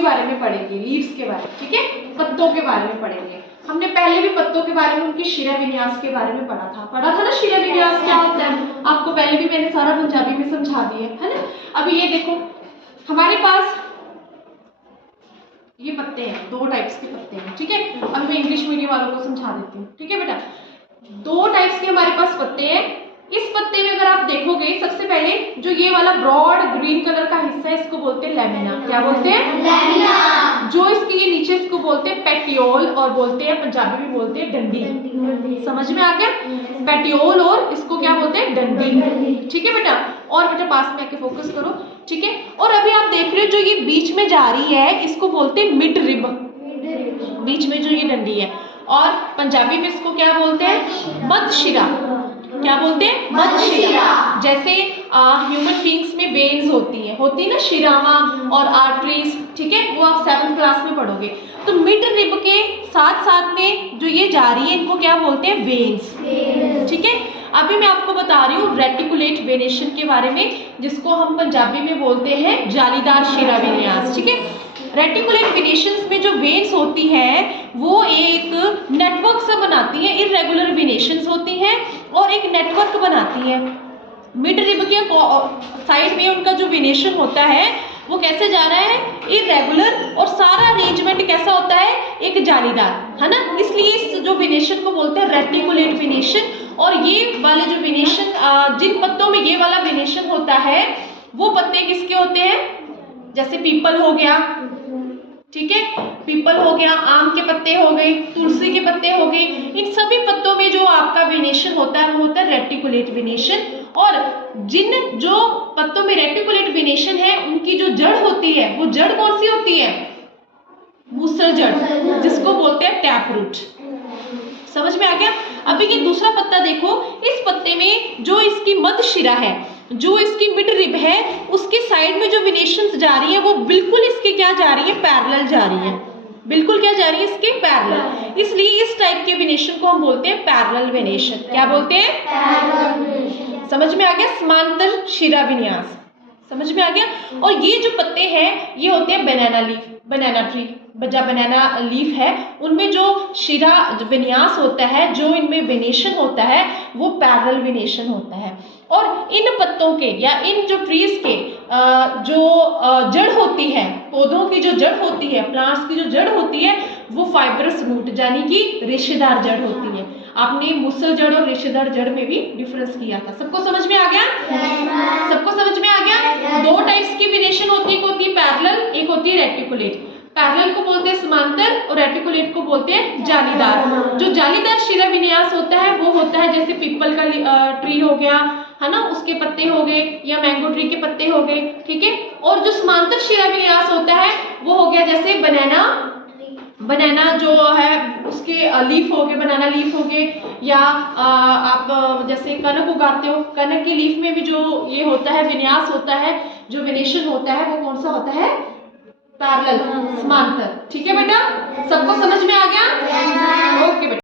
उसके बारे में पढ़ेंगे, लीव्स के बारे में, ठीक है, पत्तों के बारे में पढ़ेंगे। हमने पहले भी पत्तों के बारे में, उनकी शिरा विन्यास के बारे में पढ़ा था ना, शिरा विन्यास क्या होता है, आपको पहले भी मैंने सारा पंजाबी में समझा दिया है ना। अभी ये देखो हमारे पास ये पत्ते हैं, 2 टाइप्स के पत्ते हैं, ठीक है। अब मैं इंग्लिश मीडियम वालों को समझा देती हूँ, ठीक है बेटा। 2 टाइप्स के हमारे पास पत्ते हैं। इस पत्ते में अगर आप देखोगे, सबसे पहले जो ये वाला ब्रॉड ग्रीन कलर का हिस्सा है, इसको बोलते हैं लैमिना। क्या बोलते हैं? लैमिना। जो इसके ये नीचे, इसको बोलते हैं पेटियोल, और बोलते हैं पंजाबी में बोलते हैं डंडी। समझ में आ गया? पेटियोल और इसको क्या बोलते हैं? डंडी, ठीक है बेटा। और बेटा पास में आके फोकस करो, ठीक है। और अभी आप देख रहे हो जो ये बीच में जा रही है, इसको बोलते हैं मिड रिब, बीच में जो ये डंडी है। और पंजाबी में इसको क्या बोलते हैं? मध्यशिरा। क्या बोलते हैं? मध्यशिरा। जैसे ह्यूमन बींग्स में वेन्स होती है ना, शिरावां और आर्टरीज, ठीक है, वो आप 7th क्लास में पढ़ोगे। तो मिड रिब के साथ साथ में जो ये जा रही है, इनको क्या बोलते हैं? वेन्स, ठीक है। अभी मैं आपको बता रही हूँ रेटिकुलेट वेनेशन के बारे में, जिसको हम पंजाबी में बोलते हैं जालीदार शिरा विन्यास, ठीक है। रेटिकुलेट वेनेशंस में जो वेन्स होती है वो एक नेटवर्क सा बनाती है, इरेगुलर वेनेशंस होती हैं और एक नेटवर्क बनाती है। मिड रिब के साइड में उनका जो वेनेशन होता है वो कैसे जा रहा है? इरेगुलर, और सारा अरेंजमेंट कैसा होता है? एक जालीदार, है ना। इसलिए इस जो वेनेशन को बोलते हैं रेटिकुलेट वेनेशन। और ये वाले जो वेनेशन, जिन पत्तों में ये वाला वेनेशन होता है, वो पत्ते किसके होते हैं? जैसे पीपल हो गया, ठीक है, पीपल हो गया, आम के पत्ते हो गए, तुलसी के पत्ते हो गए, इन सभी पत्तों में जो आपका वेनेशन होता है वो होता है रेटिकुलेट वेनेशन। और जिन जो पत्तों में रेटिकुलेट वेनेशन है, उनकी जो जड़ होती है, वो जड़ कौन सी होती है? मूसल जड़, जिसको बोलते हैं टैप रूट। समझ में आ गया? अभी ये दूसरा पत्ता देखो, इस पत्ते में जो इसकी मध्यशिरा है, जो इसकी मिड रिब है, उसके साइड में जो वेनेशंस जा रही है वो बिल्कुल इसके क्या जा रही है? पैरेलल जा रही है। बिल्कुल क्या जा रही है? इसके पैरेलल। इसलिए इस टाइप के वेनेशन को हम बोलते हैं पैरेलल वेनेशन। क्या बोलते हैं? Parallel venation. समझ में आ गया? समांतर शिरा विन्यास, समझ में आ गया। और ये जो पत्ते हैं ये होते हैं बनाना लीफ, बनाना ट्री, जब बनाना लीफ है उनमें जो शिरा विन्यास होता है, जो इनमें वेनेशन होता है, वो पैरेलल वेनेशन होता है। और इन पत्तों के या इन जो ट्रीज के जो जड़ होती है, पौधों की जो जड़ होती है, प्लांट्स की जो जड़ होती है, वो फाइब्रस रूट यानी कि रेशेदार जड़ होती है। आपने मूसल जड़ और रेशेदार जड़ में भी डिफरेंस किया था। सबको समझ में आ गया? सबको समझ में आ गया? 2 टाइप्स की वेनेशन होती है, एक होती है पैरेलल, एक होती है रेटिकुलेट। पैरेलल को बोलते हैं समांतर और रेटिकुलेट को बोलते हैं जालीदार। जो जालीदार शिरा विन्यास होता है वो होता है जैसे पीपल का ट्री हो गया, है ना, उसके पत्ते हो गए, या मैंगो ट्री के पत्ते हो गए, ठीक है। और जो समांतर शिरा विन्यास होता है वो हो गया जैसे बनाना जो है उसके लीफ हो गए, बनाना लीफ हो गए, या आप जैसे कनक उगाते हो, कनक के लीफ में भी जो ये होता है विन्यास होता है, जो वेनेशन होता है वो कौन सा होता है? पैरेलल, समांतर, ठीक है बेटा। सबको समझ में आ गया? ओके बेटा।